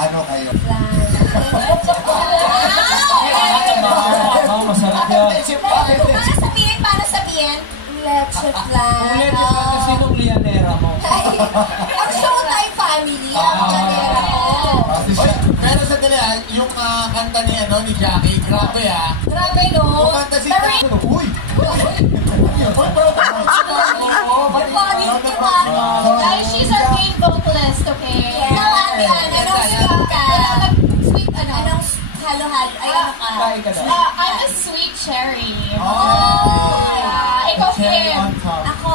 ano kayo? Masarap yan. Paano sabihin? Leche plan. Kung leche plan na sinong lianera mo? Ang Showtime family. Ang lianera ko. Pero sa dali yung kanta ni, ni Jackie, grabe Grabe no? Kumanta si Jackie. Uy! Guys, she's our main vocalist, okay? Anong halo-halo? I'm a sweet cherry. Ikaw, Kim. Ako,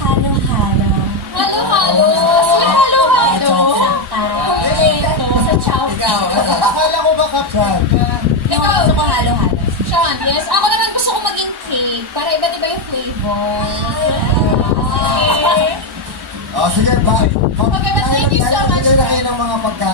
halo-halo. Halo-halo. Sweet halo-halo. Sa chow. Ikaw, akala ko ba kapsat? Ikaw, gusto ko halo-halo. Sean, yes. Ako naman gusto ko maging cake para iba't iba yung flavor. Sige, bye. Okay, but thank you so much. Kayo ng mga pagkain.